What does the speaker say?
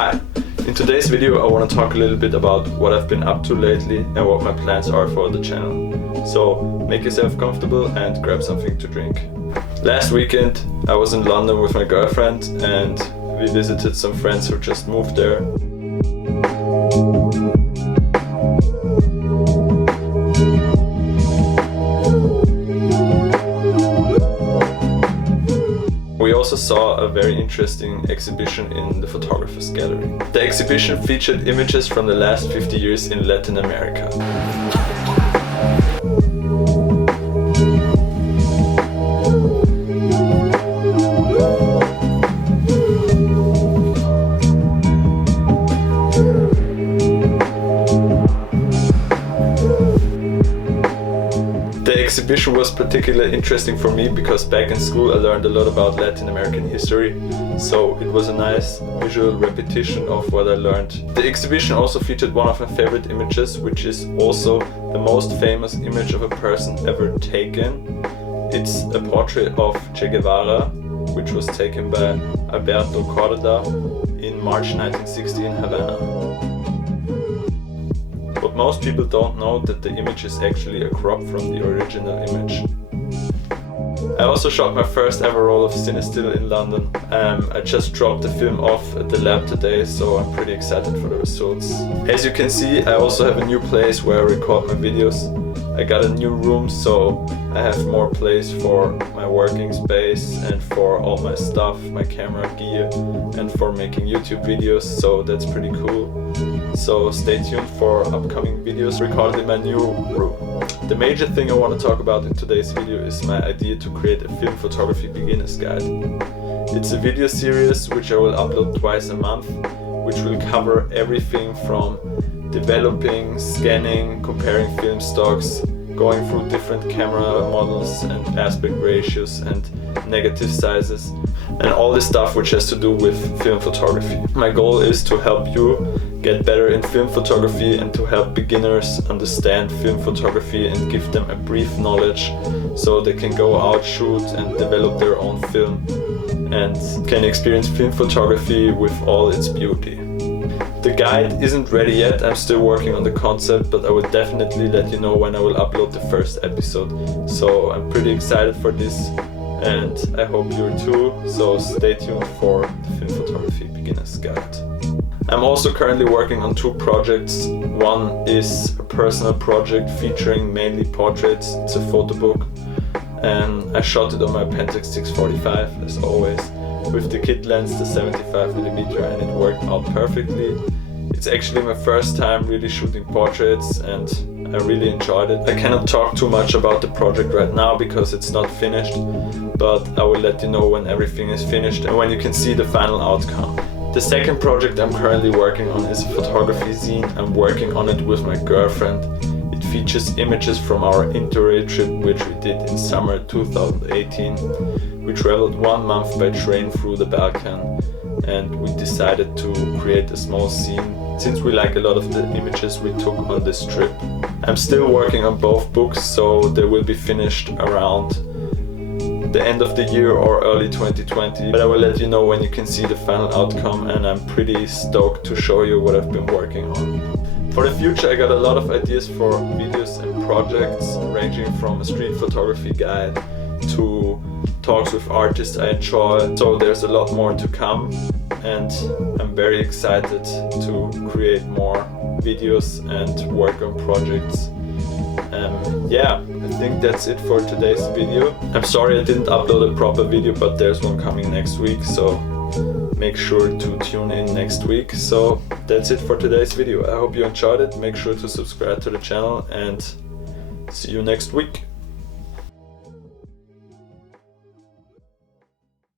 Hi! In today's video I want to talk a little bit about what I've been up to lately and what my plans are for the channel. So make yourself comfortable and grab something to drink. Last weekend I was in London with my girlfriend and we visited some friends who just moved there. We also saw a very interesting exhibition in the Photographer's Gallery. The exhibition featured images from the last 50 years in Latin America. The exhibition was particularly interesting for me because back in school I learned a lot about Latin American history, so it was a nice visual repetition of what I learned. The exhibition also featured one of my favorite images, which is also the most famous image of a person ever taken. It's a portrait of Che Guevara, which was taken by Alberto Cortada in March 1960 in Havana. But most people don't know that the image is actually a crop from the original image. I also shot my first ever roll of Cinestill in London. I just dropped the film off at the lab today, so I'm pretty excited for the results. As you can see, I also have a new place where I record my videos. I got a new room, so I have more place for my working space and for all my stuff, my camera gear, and for making YouTube videos, so that's pretty cool. So stay tuned for upcoming videos recorded in my new room. The major thing I want to talk about in today's video is my idea to create a film photography beginner's guide. It's a video series which I will upload twice a month, which will cover everything from developing, scanning, comparing film stocks, going through different camera models and aspect ratios and negative sizes, and all this stuff which has to do with film photography. My goal is to help you get better in film photography and to help beginners understand film photography and give them a brief knowledge so they can go out, shoot and develop their own film and can experience film photography with all its beauty. The guide isn't ready yet, I'm still working on the concept, but I will definitely let you know when I will upload the first episode. So I'm pretty excited for this and I hope you're too, so stay tuned for the Film Photography Beginner's Guide. I'm also currently working on two projects. One is a personal project featuring mainly portraits. It's a photo book and I shot it on my Pentax 645 as always with the kit lens, the 75mm, and it worked out perfectly. It's actually my first time really shooting portraits and I really enjoyed it. I cannot talk too much about the project right now because it's not finished, but I will let you know when everything is finished and when you can see the final outcome. The second project I'm currently working on is a photography zine. I'm working on it with my girlfriend. It features images from our Interrail trip which we did in summer 2018. We traveled 1 month by train through the Balkan and we decided to create a small zine since we like a lot of the images we took on this trip. I'm still working on both books, so they will be finished around the end of the year or early 2020, but I will let you know when you can see the final outcome and I'm pretty stoked to show you what I've been working on. For the future I got a lot of ideas for videos and projects ranging from a street photography guide to talks with artists I enjoy, so there's a lot more to come and I'm very excited to create more videos and work on projects. Yeah, I think that's it for today's video. I'm sorry I didn't upload a proper video, but there's one coming next week, so make sure to tune in next week. So that's it for today's video. I hope you enjoyed it. Make sure to subscribe to the channel and see you next week.